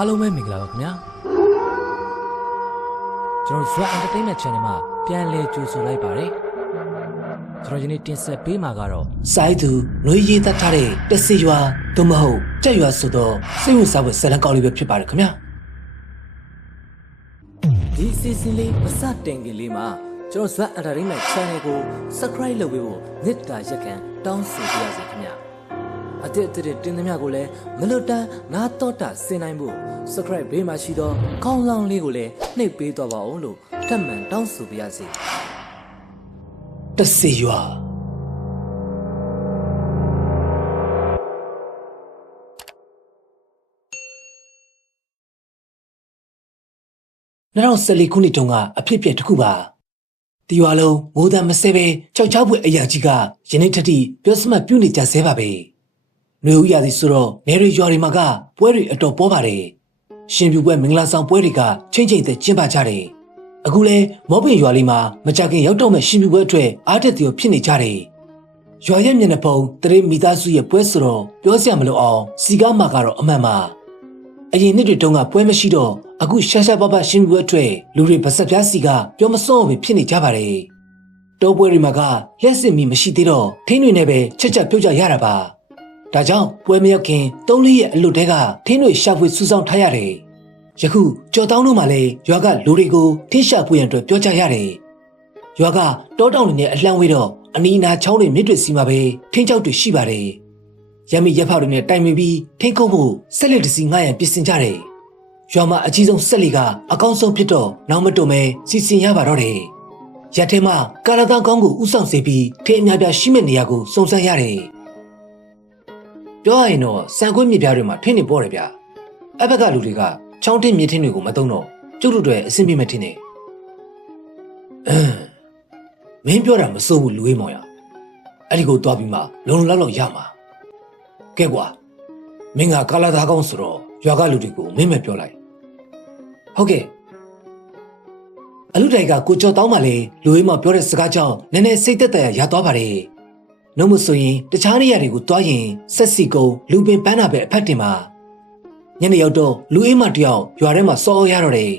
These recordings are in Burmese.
အားလုံးပဲမင်္ဂလာပါခင်ဗျာကျွန်တော် Zwa Entertainment Channel မှာပြန်လည်ကြိုဆိုလိုက်ပါတယ်ကျွန်တော်ဒီနေ့တင်ဆက်ပေးမှာကတော့စိုင်းသူနှွေးရေးသက်ထားတဲ့တစီရွာသို့မဟုတ်ကြက်ရွာဆိုတော့စိတ်ဝင်စားဖို့ဇာတ်လမ်းကောင်းလေးပဲဖြစ်ပါတယ်ခင်ဗျာဒီအစီအစဉ်လေးမစတင်ခင်လေးမှာကျွန်တော် Zwa Entertainment Channel ကို Subscribe လုပ်ပေးဖို့မေတ္တာရက်ခံတောင်းဆိုပါရစေခင်ဗျာအတစ်တင်သမျှကိုလည်းမလွတ်တမ်းနားတော့တာဆင်နိုင်ဖို့ Subscribe ဘေးမှာရှိသောခေါင်းလောင်းလေးကိုလည်းနှိပ်ပေးတော့ပါအောင်လို့ထပ်မံတောင်းဆိုပါရစေတစီရွာ2014ခုနှစ်တုန်းကအဖြစ်အပျက်တစ်ခုပါဒီရွာလုံးငိုးတမ်းမဆဲပဲကြောက်ချောက်ဖွယ်အရာကြီးကယနေ့ထက်ထိပြောစမှတ်ပြုနေကြဆဲပါပဲຫນွေဦးရာသီဆိုတော့နယ်ရီရွာတွေမှာကပွဲတွေအတော်ပေါ်ပါတယ်ရှင်ပြူပွဲမင်္ဂလာဆောင်ပွဲတွေကချင်းချင်းသက်ကျင်းပကြတယ်အခုလဲမောပင်ရွာလေးမှာမကြခင်ရောက်တော့မဲ့ရှင်ပြူပွဲအတွက်အားတက်တယ်ဖြစ်နေကြတယ်ရွာရဲ့မျက်နှာဖုံးတရေမိသားစုရဲ့ပွဲဆိုတော့ပြောစရာမလိုအောင်စီကားမှာကတော့အမှန်ပါအရင်နှစ်တွေတုန်းကပွဲမရှိတော့အခုရှာရှာပပရှင်ပြူပွဲအတွက်လူတွေဗဆက်ပြားစီကပြောမစွန့်ပဲဖြစ်နေကြပါတယ်တောပွဲတွေမှာကလက်စစ်မီမရှိသေးတော့ထင်းတွေနဲ့ပဲချက်ချက်ပြုတ်ကြရတာပါဒါကြောင့်ပွဲမရောက်ခင်3-4ရက်အလွတ်တဲကထင်းတွေရှာဖွေစူးစောင်းထားရတယ်ယခုကြော်တောင်းတို့မှလည်းရွာကလူတွေကိုထင်းရှာဖွေရန်အတွက်ပြောကြရတယ်ရွာကတောတောင်တွေနဲ့အလှမ်းဝေးတော့အနီးအနားချောင်းတွေမြစ်တွေစီမှာပဲထင်းကြောက်တွေရှိပါတယ်ရမီရက်ဖောက်တွေနဲ့တိုင်ပင်ပြီးထင်းခုတ်ဖို့ဆက်လက်တစီငှားရန်ပြင်ဆင်ကြတယ်ရွာမှာအကြီးဆုံးဆက်လက်ကအကောင်းဆုံးဖြစ်တော့နောက်မတုံမဲစီစဉ်ရပါတော့တယ်ရက်ထဲမှာကာလာတောင်ကောင်းကိုဥဆောင်စေပြီးထင်းအများပြားရှိမဲ့နေရာကိုစုံစမ်းရတယ်ပြောရရင်တော့စံခွေးမြေပြားတွေမှာထင်းနေပေါ်တယ်ဗျအဘက်ကလူတွေကချောင်းထင်းမြေထင်းတွေကိုမသုံးတော့ကျုပ်တို့တွေအဆင်ပြေမဲ့ထင်းနေမင်းပြောတာမစိုးဘူးလူဝေးမောင်ရအဲ့ဒီကိုတွားပြီးမှလုံလောက်ရမှာကဲကွာမင်းကကာလာသားကောင်းဆိုတော့ရွာကလူတွေကိုမင်းမပြောလိုက်ဟုတ်ကဲ့အလူတိုင်ကကိုကျော်တောင်းမှလေလူဝေးမောင်ပြောတဲ့စကားကြောင့်နည်းနည်းစိတ်သက်သာရသွားပါတယ်နှုတ်မဆိုရင်တခြားနေရာတွေကိုတွားရင်ဆက်စီကုံလူပင်ပန်းတာပဲအဖက်တင်မှာညနေရောက်တော့လူအေးမတယောက်ရွာထဲမှာစောရတော့တယ်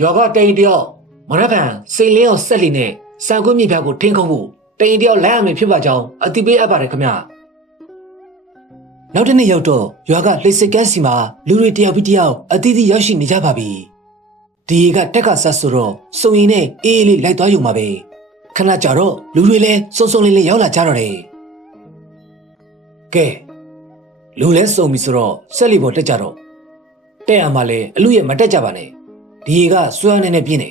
ရွာကတိန်တယောက်မနက်ဖြန်စိန်လင်းအောင်ဆက်လီနဲ့စံကွင်းမြေပြားကိုထင်းခုံဖို့တိန်တယောက်လိုက်ရမယ်ဖြစ်ပါကြောင်းအတိပေးအပ်ပါတယ်ခင်ဗျနောက်တစ်နေ့ရောက်တော့ရွာကလှိစစ်ကန်းစီမှာလူတွေတယောက်ပြီးတယောက်အသီးသီးရောက်ရှိနေကြပါပြီဒီကတက်ကဆတ်ဆိုတော့စုံရင်နဲ့အေးအေးလေးလိုက်သွားယူမှာပဲခဏကြာတော့လူတွေလည်းစုံစုံလေးရောက်လာကြတော့တယ်ကဲလူလဲစုံပြီဆိုတော့ဆက်လီပေါ်တက်ကြတော့တဲ့ရမှာလဲအလူရဲ့မတက်ကြပါနဲ့ဒီကစွမ်းနေပြင်းနေ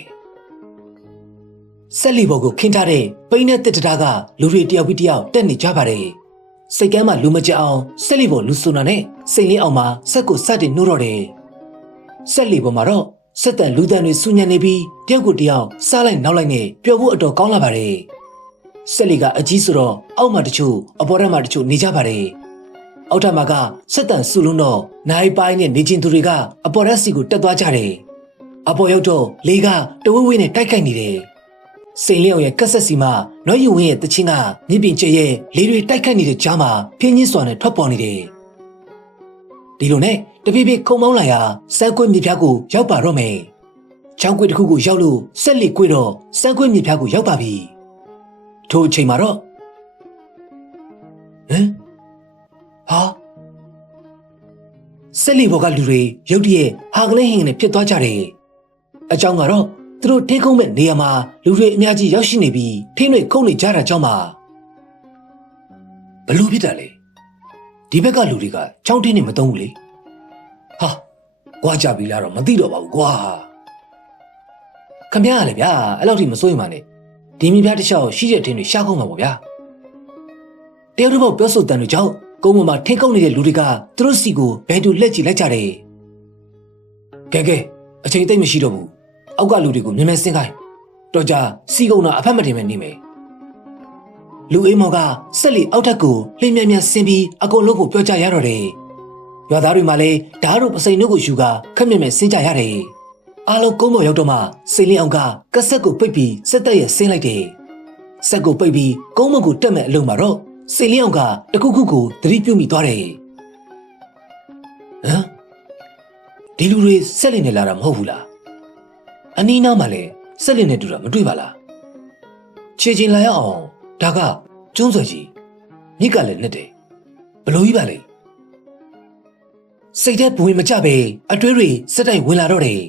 ဆက်လီပေါ်ကိုခင်းထားတဲ့ပိန်းနဲ့တစ်တတားကလူတွေတယောက်ပြီးတယောက်တက်နေကြပါတယ်စိတ်ကမ်းမှလူမကြအောင်ဆက်လီပေါ်လူစုံနာနဲ့စိတ်လေးအောင်မှာဆက်ကိုစတင်နှိုးတော့တယ်ဆက်လီပေါ်မှာတော့ဆက်တန်လူတန်တွေစူညံနေပြီးတယောက်ကိုတယောက်စားလိုက်နောက်လိုက်နဲ့ပျော်ဖို့အတော်ကောင်းလာပါတယ်ဆက်လီကအကြီးဆိုတော့အောက်မှာတချို့အပေါ်ထပ်မှာတချို့နေကြပါတယ်အောက်ထပ်မှာကဆက်တန်စုလုံးတော့နိုင်ပိုင်းနဲ့နေချင်းသူတွေကအပေါ်ရက်စီကိုတက်သွားကြတယ်အပေါ်ရောက်တော့လေကတဝဝေးနဲ့တိုက်ခိုက်နေတယ်စိန်လျောက်ရဲ့ကက်ဆက်စီမှာနော်ယူဝင်းရဲ့တချင်းကမြစ်ပြင်ကျဲရဲ့လေတွေတိုက်ခိုက်နေတဲ့ကြားမှာပြင်းညင်းစွာနဲ့ထွက်ပေါ်နေတယ်ဒီလိုနဲ့တဖြည်းဖြည်းခုံမောင်းလာရာစမ်းကွင်းမြေပြားကိုရောက်ပါတော့မယ်ချောင်းကွေးတစ်ခုကိုရောက်လို့ဆက်လီကွေးတော့စမ်းကွင်းမြေပြားကိုရောက်ပါပြီထို့အချိန်မှာတော့ဟာဆက်လီဘောကလူတွေရုတ်တရက်ဟာကလေးဟင်းနဲ့ဖြစ်သွားကြတယ်အကြောင်းကတော့သူတို့ထင်းခုံးမဲ့နေရာမှာလူတွေအများကြီးရောက်ရှိနေပြီးထင်းတွေခုတ်နေကြတာကြောင့်ပါဘလို့ဖြစ်တာလဲဒီဘက်ကလူတွေကချောင်းထင်းနေမသုံးဘူးလေဟာကြွားကြပြီလားတော့မသိတော့ပါဘူးကွာခမရလေဗျာအဲ့လောက်ထိမစိုးရင်ပါနဲ့ဒီမိဖုရားတစ်ချောင်းရှိတဲ့ထင်းတွေရှားကုန်မှာပေါ့ဗျာတယောက်တစ်ပေါက်ပြောဆိုတန်တွေကြောင့်ကုန်းပေါ်မှာထင်းခုတ်နေတဲ့လူတွေကသူတို့စီကိုဘယ်သူလက်ကြည့်လိုက်ကြတယ်ကဲအချိန်သိမ့်မရှိတော့ဘူးအောက်ကလူတွေကိုမြင်မဲဆင်းခိုင်းတော့ကြစီကုံတာအဖက်မတင်မဲ့နေမယ်လူအိမ်မောင်ကဆက်လီအောက်ထက်ကိုလင်းမြန်ဆင်းပြီးအကုန်လုံးကိုပြောကြရတော့တယ်ရွာသားတွေမှလည်းဓာတ်တို့ပစိန်တို့ကိုယူကခက်မြက်မြက်ဆင်းကြရတယ်အားလုံးကုန်းပေါ်ရောက်တော့မှစိန်လင်းအောင်ကကက်ဆက်ကိုပိတ်ပြီးစက်တက်ရဲ့ဆင်းလိုက်တယ်ဆက်ကိုပိတ်ပြီးကုန်းမကိုတက်မဲ့အလုံးမှာတော့စိန်လင်းအောင်ကတခုခုကိုသတိပြုမိသွားတယ်ဟမ် ဒီလူတွေဆက်လင်းနေလာတာမဟုတ်ဘူးလားအနီးနားမှာလည်းဆက်လင်းနေတူတာမတွေ့ပါလားခြေချင်းလာရအောင်ဒါကကျွန်းဆွယ်ကြီးမြစ်ကလည်းနဲ့တယ်ဘလို့ကြီးပါလေစိတ်ထဲဘဝင်မကြပဲအတွဲတွေစက်တိုက်ဝင်လာတော့တယ်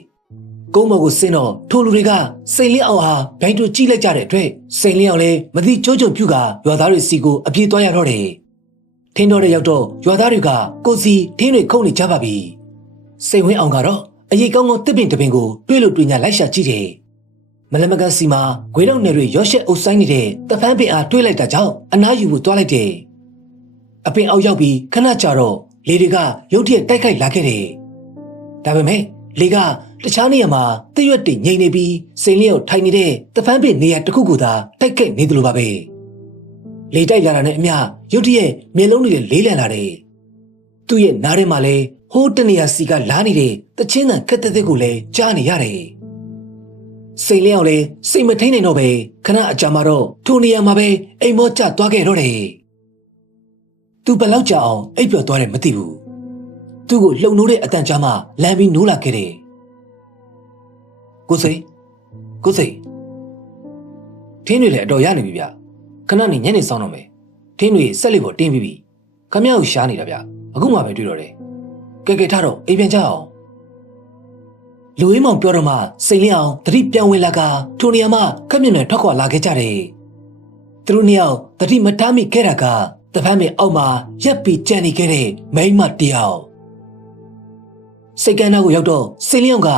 ကုန်းမော်ကိုဆင်းတော့ထိုလူတွေကစိန်လင်းအောင်ဟာဘိုင်းတို့ကြည့်လိုက်ကြတဲ့အတွက်စိန်လင်းအောင်လည်းမသိကြိုးကြုံပြူကရွာသားတွေစီကိုအပြေးသွားရတော့တယ်ထင်းတော်တဲ့ရောက်တော့ရွာသားတွေကကိုစီထင်းတွေခုန်နေကြပါပြီစိန်ဝင်းအောင်ကတော့အရေးကောင်းကောင်းတစ်ပင်တစ်ပင်ကိုတွေးလို့တွေးညာလိုက်ရှာကြည့်တယ်မလမကန်စီမှာဂွေးတော့နယ်တွေရော့ရှက်အုပ်ဆိုင်နေတဲ့တဖန်းပင်အားတွေးလိုက်တာကြောင့်အနားယူဖို့တွားလိုက်တယ်အပင်အောက်ရောက်ပြီးခဏကြာတော့လေတွေကရုတ်တရက်တိုက်ခိုက်လာခဲ့တယ်ဒါပေမဲ့လေကတခြားနေရာမှာတရွက်တွေငြိမ်နေပြီးစိန်လျော့ထိုင်နေတဲ့တဖန်းပင်နေရာတစ်ခုကိုသာတိုက်ခိုက်နေတယ်လို့ပါပဲလေတိုက်လာတာနဲ့အမျှရုတ်တရက်မျက်လုံးတွေလေးလံလာတယ်သူ့ရဲ့နားထဲမှာလဲဟိုးတနေရာစီကလာနေတဲ့တချင်းတန်ခက်တဲ့ကိုလည်းကြားနေရတယ်စိန်လျော့လည်းစိတ်မထိန်နိုင်တော့ပဲခဏအကြာမှာတော့ထိုနေရာမှာပဲအိမ်မောကျသွားခဲ့တော့တယ်သူဘယ်လောက်ကြာအောင်အိပ်ပျော်သွားတယ်မသိဘူးသူ့ကိုလှုပ်နိုးတဲ့အတန်ကြားမှလမ်းပြီးနိုးလာခဲ့တယ်ကိုစိန်ထင်းတွေလည်းအတော်ရနေပြီဗျခဏနေညနေဆောင်တော့မယ်ထင်းတွေဆက်လက်ပေါ်တင်းပြီးပြီခမရကိုရှားနေတာဗျအခုမှပဲတွေ့တော့တယ်ကဲထားတော့အိမ်ပြန်ကြအောင်လူအိမ်မောင်ပြောတော့မှစိန်လင်းအောင်တတိပြန်ဝင်လာကထိုနေရာမှာခက်မြင်မြင်ထွက်ခွာလာခဲ့ကြတယ်သူတို့နှစ်ယောက်တတိမထားမိခဲ့တာကတဖန်းမြေအောက်မှာရက်ပြီးကြံနေခဲ့တဲ့မိန်းမတယောက်စိတ်ကန်းသားကိုရောက်တော့စိန်လင်းအောင်က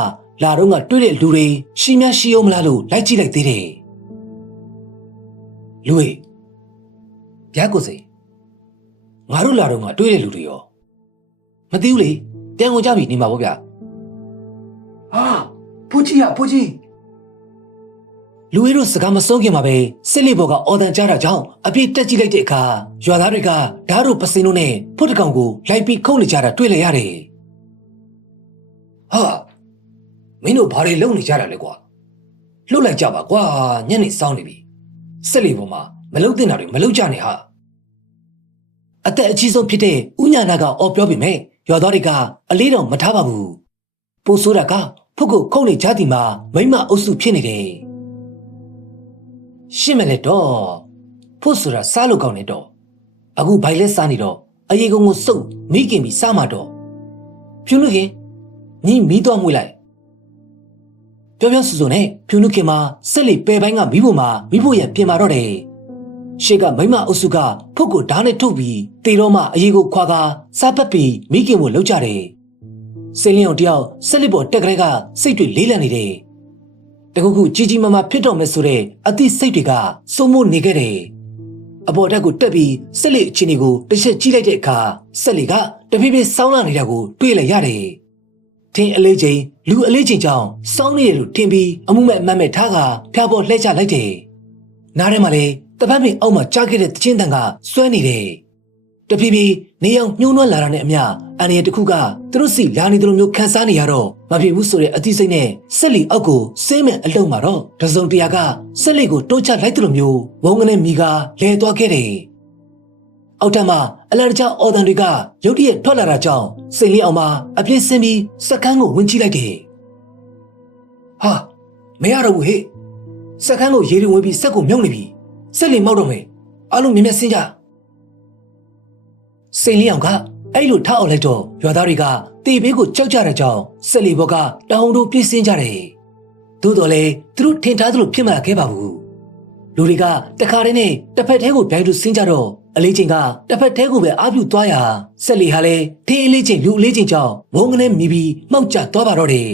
လာတော့ကတွေ့တဲ့လူတွေရှိများရှိအောင်မလားလို့လိုက်ကြည့်လိုက်သေးတယ်လူတွေဗျာကိုစိန်ငါတို့လာတော့ကတွေ့တဲ့လူတွေရောမသိဘူးလေပြန်ကုန်ကြပြီနေမှာပေါ့ဗျာဟာဖိုးကြီးလူတွေတို့စကားမဆုံးခင်မှာပဲစစ်လေးဘော်ကအော်တန်ကြားတာကြောင့်အပြည့်တက်ကြည့်လိုက်တဲ့အခါရွာသားတွေကဓာတ်တို့ပစင်တို့နဲ့ဖုတ်တကောင်ကိုလိုက်ပြီးခုတ်နေကြတာတွေ့လိုက်ရတယ်ဟာမင်းတို့ဘာတွေလုပ်နေကြတာလဲကွာလှုပ်လိုက်ကြပါကွာညနေစောင်းနေပြီစစ်လေးဘော်မှာမလုပ်တင်တာတွေမလုပ်ကြနဲ့ဟာအသက်အကြီးဆုံးဖြစ်တဲ့ဦးညာနာကအော်ပြောပေမဲ့ရွာသားတွေကအလေးတော်မထားပါဘူးပိုးဆိုးတာကဖုတ်ကိုခုတ်နေကြသည်မှာမိမအုပ်စုဖြစ်နေတယ်ရှင်းမလဲတော့ဖို့ဆိုတာစားလို့ကောင်းနေတော့အခုဘိုင်လက်စားနေတော့အရေကုံကိုစုပ်မိခင်ပြီးစားမှာတော့ဖြူနုခင်ညီမိတော့မွေးလိုက်ပြောဆူနဲ့ဖြူနုခင်မှာဆက်လက်ပယ်ပိုင်းကမိဖို့ရပြင်မာတော့တယ်ရှေ့ကမိမအုပ်စုကဖုတ်ကိုဓာတ်နဲ့ထုတ်ပြီးတေတော့မှအရေကိုခွာကာစားပတ်ပြီးမိခင်ကိုလှုပ်ကြတယ်စိန်လင်းအောင်တယောက်ဆက်လက်ပေါ်တက်ကလေးကစိတ်တွေလေးလံနေတယ်တခုခုကြီးမားဖြစ်တော့မယ်ဆိုတဲ့အသည့်စိတ်တွေကစိုးမိုးနေခဲ့တယ်အပေါ်တက်ကိုတက်ပြီးဆက်လက်အချင်းတွေကိုတစ်ချက်ကြည့်လိုက်တဲ့အခါဆက်လက်ကတဖြည်းဖြည်းစောင်းလာနေတာကိုတွေ့လိုက်ရတယ်ထင်းအလေးချိန်လူအလေးချိန်ကြောင့်စောင်းနေရလို့ထင်ပြီးအမှုမဲ့အမှတ်မဲ့ထားကဖျားပေါ်လှည့်ချလိုက်တယ်နားထဲမှာလေတပတ်ပင်အောက်မှာကြားခဲ့တဲ့တချင်းတန်ကစွဲနေတယ်တဖြည်းဖြည်းနေအောင်ညှိုးနှွမ်းလာတာနဲ့အမျှအန်ရတခုကသူတို့စီလာနေတယ်လို့မျိုးခံစားနေရတော့မဖြစ်ဘူးဆိုတဲ့အသိစိတ်နဲ့ဆက်လီအောက်ကိုဆင်းမဲ့အလုံးမှာတော့တစုံတရာကဆက်လီကိုတိုးချလိုက်တယ်လို့မျိုးဝုန်းကနေမိကလဲသွားခဲ့တယ်အောက်ထပ်မှာအလန်တချအော်တန်တွေကရုတ်တရက်ထွက်လာတာကြောင့်စိန်လေးအောင်မှာအပြည့်စင်းပြီးစက္ကန်းကိုဝင်ကြည့်လိုက်တယ်ဟာမရတော့ဘူးဟဲ့စက္ကန်းကိုရေတွေဝင်ပြီးစက်ကိုမြုပ်နေပြီဆက်လီမောက်တော့မယ်အားလုံးမြင်မြင်ဆင်းကြစိန်လင်းအောင်ကအဲ့လိုထားအောင်လိုက်တော့ရွာသားတွေကတေဘေးကိုကြောက်ကြတဲ့ကြောင့်ဆက်လီဘောကတောင်တို့ပြင်းစင်းကြတယ်သို့တော်လည်းသူတို့ထင်ထားသလိုဖြစ်မှာခဲ့ပါဘူးလူတွေကတခါတည်းနဲ့တစ်ဖက်ထဲကိုပြိုင်လို့ဆင်းကြတော့အလေးချိန်ကတစ်ဖက်ထဲကိုပဲအားပြုသွားရာဆက်လီဟာလည်းထင်းအလေးချိန်လူအလေးချိန်ကြောင့်ဝုန်းကနေမြည်ပြီးမှောက်ကျသွားပါတော့တယ်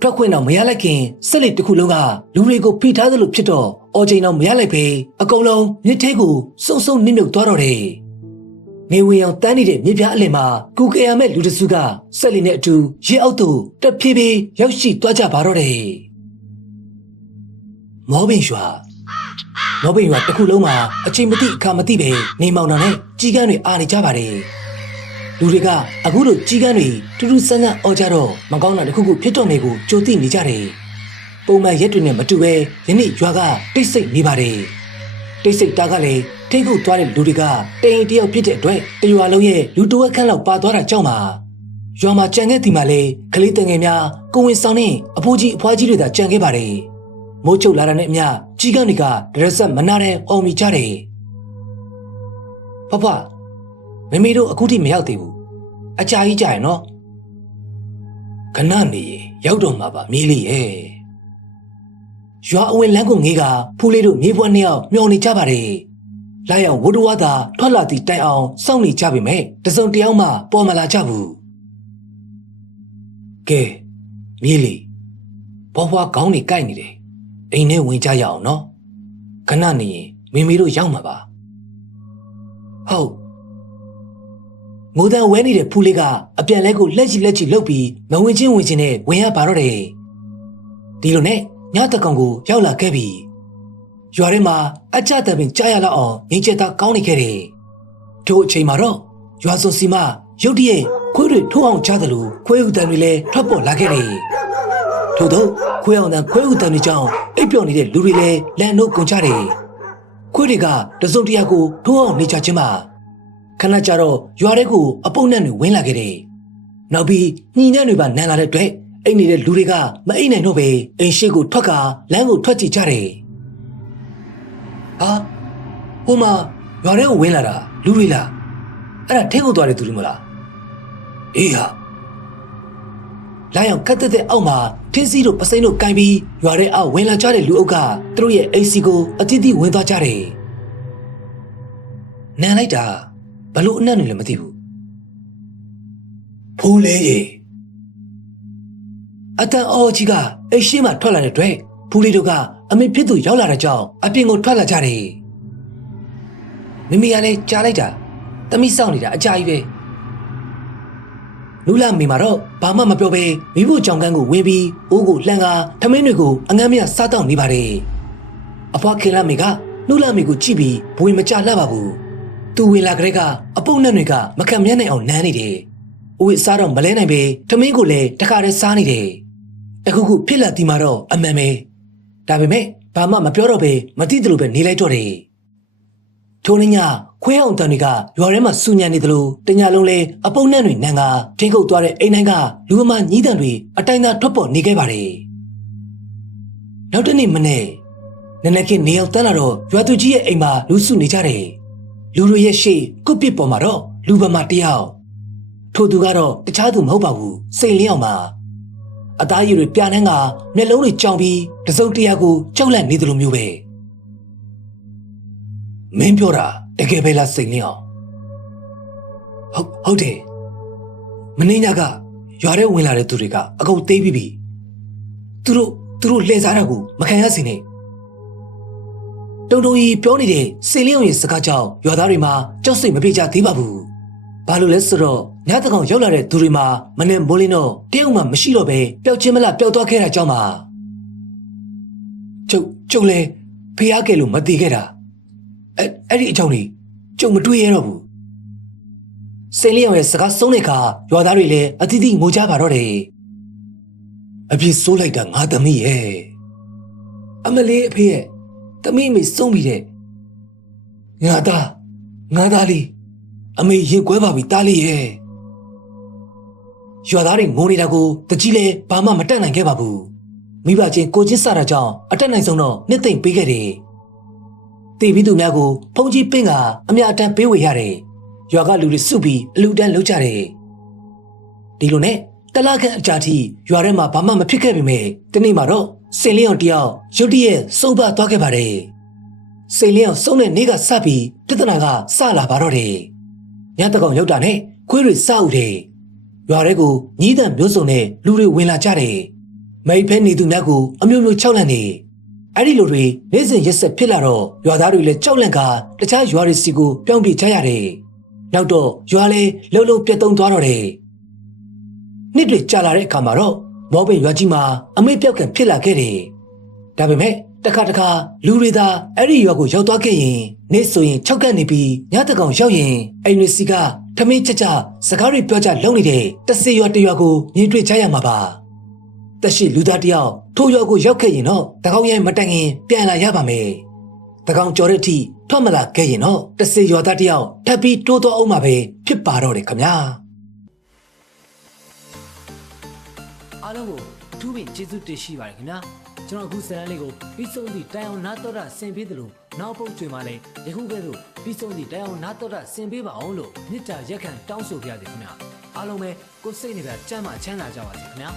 ထွက်ခွင့်တော့မရလိုက်ခင်ဆက်လီတစ်ခုလုံးကလူတွေကိုဖိထားသလိုဖြစ်တော့အော်ချိန်တော့မရလိုက်ပဲအကုန်လုံးမြစ်ထဲကိုစုံနစ်မြုပ်သွားတော့တယ်နေဝင်အောင်တန်းနေတဲ့မြစ်ပြားအလယ်မှာကူကရမဲ့လူတစုကဆက်လီနဲ့အတူရေအောက်သို့တဖြည်းဖြည်းရောက်ရှိသွားကြပါတော့တယ်မောပင်ရွာတစ်ခုလုံးမှာအချိန်မသိအခါမသိပဲနေမောင်နှံနဲ့ကြီးကန်းတွေအားနေကြပါတယ်လူတွေကအခုလိုကြီးကန်းတွေတူတူဆန်းဆန်းအော်ကြတော့မကောင်းတာတစ်ခုခုဖြစ်တော့မယ်ကိုကြိုသိနေကြတယ်ပုံမှန်ရက်တွေနဲ့မတူပဲယနေ့ရွာကတိတ်ဆိတ်နေပါတယ်တိတ်ဆိတ်တာကလည်းထိတ်ခုသွားတဲ့လူတွေကတိမ်တယောက်ဖြစ်တဲ့အတွက်တရွာလုံးရဲ့လူတဝက်ခန့်လောက်ပါသွားတာကြောင့်ပါ ရွာမှာကြံခဲ့ဒီမှာလေကလေးတငယ်များကိုဝင်ဆောင်နဲ့အဖိုးကြီးအဖွားကြီးတွေသာကြံခဲ့ပါတယ်မိုးချုပ်လာတဲ့နဲ့အမျှကြီးကန်းတွေကဒရက်ဆက်မနာတဲ့အော်မီကြတယ်ဖဖမမေတို့အခုထိမရောက်သေးဘူးအကြာကြီးကြာရနော်ခဏနေရောက်တော့မှာပါမြေးလေးရဲ့ရွာအဝင်လမ်းကိုငေးကဖူးလေးတို့မြေပွားနှစ်ယောက်မျောနေကြပါတယ်လာရောက်ဝတ္တဝါသာထွက်လာသည့်တိုင်အောင်စောင့်နေကြပေမဲ့တစုံတယောက်မှပေါ်မလာကြဘူးကဲမြေးလေးဘွားခေါင်းနေကိုက်နေတယ်အိမ်ထဲဝင်ကြရအောင်နော်ခဏနေရင်မေမေတို့ရောက်မှာပါဟုတ်ငိုတန်ဝဲနေတဲ့ဖူးလေးကအပြန်လဲကိုလက်ချီလှုပ်ပြီးမဝင်ချင်းနဲ့ဝင်ရပါတော့တယ်ဒီလိုနဲ့ညတကောင်ကိုရောက်လာခဲ့ပြီရွာထဲမှာအကြတပင်ကြားရလောက်အောင်ငင်းချက်သားကောင်းနေခဲ့တယ်ထို့အချိန်မှာတော့ရွာစုံစီမရုတ်တရက်ခွေးတွေထိုးအောင်ချသလိုခွေးဥတန်တွေလည်းထွက်ပေါ်လာခဲ့တယ်ထို့သောခွေးအောင်တန်ခွေးဥတန်တွေကြောင့်အိပ်ပျော်နေတဲ့လူတွေလည်းလန့်နှုတ်ကုန်ကြတယ်ခွေးတွေကတစုံတရာကိုထိုးအောင်နေကြခြင်းမှာခဏကြာတော့ရွာထဲကိုအပုပ်နှံ့တွေဝင်လာခဲ့တယ်နောက်ပြီးညီနှံ့တွေပါနန်လာတဲ့အတွက်အိမ်နေတဲ့လူတွေကမအိမ်နိုင်တော့ပဲအိမ်ရှိကိုထွက်ကလမ်းကိုထွက်ကြည့်ကြတယ်ဟာဟိုမှာရွာထဲကိုဝင်လာတာလူတွေလားအဲ့ဒါထဲကိုသွားတဲ့သူတွေမလားအေးဟာလိုင်အောင်ကတ်တဲ့အောက်မှာထင်းစီတို့ပစိမ့်တို့ကင်ပြီးရွာထဲအောက်ဝင်လာကြတဲ့လူအုပ်ကသူတို့ရဲ့အိမ်စီကိုအတိအသီးဝင်သွားကြတယ်နန်လိုက်တာဘလို့အနံ့နေလည်းမသိဘူးဖူးလေးရေအတန်အော်ကြီးကအိမ်ရှိမှထွက်လာတဲ့အတွက်ဖူးလေးတို့ကအမေဖြစ်သူရောက်လာတဲ့ကြောင့်အပြင်ကိုထွက်လာကြတယ်မိမိကလည်းကြားလိုက်တာတမိစောင့်နေတာအကြာကြီးပဲလူလာမိမှာတော့ဘာမှမပြောဘဲမိဖို့ကြောင်ကန်းကိုဝင်ပြီးအိုးကိုလှန်ကာထမင်းတွေကိုအငမ်းမြစားတော့နေပါတယ်အဖွားခင်လာမိကလူလာမိကိုကြည့်ပြီးဘွေမကြလှပါဘူးသူဝင်လာကြတဲ့ကအပုပ်နှံ့တွေကမခံမြတ်နိုင်အောင်နမ်းနေတယ်။ဦးစားတော့မလဲနိုင်ပဲထမင်းကိုလည်းတခါတည်းစားနေတယ်။တခုခုဖြစ်လာဒီမှာတော့အမှန်ပဲ။ဒါပေမဲ့ဘာမှမပြောတော့ပဲမသိသလိုပဲနေလိုက်တော့တယ်။ထိုနေ့ညခွဲအောင်တန်တွေကရွာထဲမှာစူညံနေသလိုတညလုံးလဲအပုပ်နှံ့တွေနန်းကထင်းခုတ်သွားတဲ့အိမ်တိုင်းကလူမညီးတန်တွေအတိုင်းသာထွက်ပေါ်နေခဲ့ပါတယ်။နောက်တနေ့မနေ့နနခင်နေအောင်တန်းလာတော့ရွာသူကြီးရဲ့အိမ်မှာလူစုနေကြတယ်။လူတွေရဲ့ရှေ့ကုတ်ပစ်ပေါ်မှာတော့လူပမာတယောက်ထို့သူကတော့တခြားသူမဟုတ်ပါဘူးစိန်လင်းအောင်ပါအသားရည်တွေပြာနှန်းကမျက်လုံးတွေကြောင်ပြီးတစုံတရာကိုကြောက်လန့်နေသလိုမျိုးပဲမင်းပြောတာတကယ်ပဲလားစိန်လင်းအောင်ဟုတ်တယ်မင်းညကရွာထဲဝင်လာတဲ့သူတွေကအကုန်သိပြီးပြီသူတို့လှည့်စားတာကိုမခံရစေနဲ့တုံတုံကြီးပြောနေတဲ့စိန်လင်းအောင်ရဲ့စကားကြောင့်ရွာသားတွေမှာကြောက်စိတ်မပြေကြသေးပါဘူးဘာလို့လဲဆိုတော့ညတကောင်ရောက်လာတဲ့သူတွေမှာမနဲ့မိုးလင်းတော့တယောက်မှမရှိတော့ပဲပျောက်ချင်းမလားပျောက်သွားခဲ့တာကြောင့်ပါကျုပ်လဲဖျားကဲလို့မတည်ခဲ့တာအဲ့ဒီအကြောင်းကြီးကျုပ်မတွေးရတော့ဘူးစိန်လင်းအောင်ရဲ့စကားဆုံးတဲ့အခါရွာသားတွေလည်းအသီးသီးငိုကြပါတော့တယ်အပြစ်ဆိုးလိုက်တာငါသမီးရဲ့အမလေးအဖေရဲ့သမီးမေဆုံးပြီတဲ့ငါသားလေးအမေရင်ကွဲပါပြီတားလေးရဲ့ရွာသားတွေငိုနေတာကိုတကြီးလဲဘာမှမတတ်နိုင်ခဲ့ပါဘူးမိဘချင်းကိုချင်းစတာကြောင့်အတက်နိုင်ဆုံးတော့နှစ်သိမ့်ပေးခဲ့တယ်တေပြီးသူများကိုဖုန်ကြီးပင့်ကအမြအတန်းပေးဝေရတယ်ရွာကလူတွေစုပြီးအလူတန်းလုပ်ကြတယ်ဒီလိုနဲ့တလခန့်အကြာထိရွာထဲမှာဘာမှမဖြစ်ခဲ့ပေမဲ့တနေ့မှာတော့စိန်လင်းအောင်တယောက်ရုတ်တရက်ဆုံးပါသွားခဲ့ပါတယ်စိန်လင်းအောင်ဆုံးတဲ့နေ့ကစပြီးပြဿနာကစလာပါတော့တယ်ညတကောင်ရောက်တာနဲ့ခွေးတွေစဦးတယ်ရွာထဲကိုညီးတံမျိုးစုံနဲ့လူတွေဝင်လာကြတယ်မိဖဲနေသူများကိုအမျိုးမျိုးကြောက်လန့်နေအဲ့ဒီလူတွေနေ့စဉ်ရက်ဆက်ဖြစ်လာတော့ရွာသားတွေလည်းကြောက်လန့်ကတခြားရွာတွေစီကိုပြောင်းပြေးကြရတယ်နောက်တော့ရွာလည်းလုံလုံပြတ်သုံးသွားတော့တယ်နှစ်တွေကြာလာတဲ့အခါမှာတော့မောပင်ရွာကြီးမှာအမေပြောက်ကန်ဖြစ်လာခဲ့တယ်ဒါပေမဲ့တခါလူတွေသာအဲ့ဒီရွာကိုရောက်သွားခဲ့ရင်နေ့ဆိုရင်၆ကန့်နေပြီးညတကောင်ရောက်ရင်အိမ်တွေစီကထမင်းကြစကားတွေပြောကြလုံနေတဲ့တဆေရွာတရွာကိုမြင်တွေ့ကြရမှာပါတက်ရှိလူသားတယောက်ထိုးရွာကိုရောက်ခဲ့ရင်တော့တကောင်ရိုင်းမတိုင်ခင်ပြန်လာရပါမယ်တကောင်ကြော်တဲ့အထိထွက်မလာခဲ့ရင်တော့တဆေရွာသားတယောက်ထပ်ပြီးတိုးတော့အောင်မှာပဲဖြစ်ပါတော့တယ်ခင်ဗျာ အားလုံးကိုအထူးပင်ကျေးဇူးတင်ရှိပါတယ်ခင်ဗျာကျွန်တော်အခုဇာတ်လမ်းလေးကိုပြီးဆုံးသည့်တိုင်အောင်နားတော်တာဆင်ပေးသလိုနောက်ပုတ်ကျွေမှာလည်းယခုကဲ့သို့ပြီးဆုံးသည့်တိုင်အောင်နားတော်တာဆင်ပေးပါအောင်လို့မြစ်တာရက်ခံတောင်းဆိုပြရစီခင်ဗျာအားလုံးပဲကိုယ်စိတ်နှပြချမ်းသာချမ်းသာကြပါစေခင်ဗျာ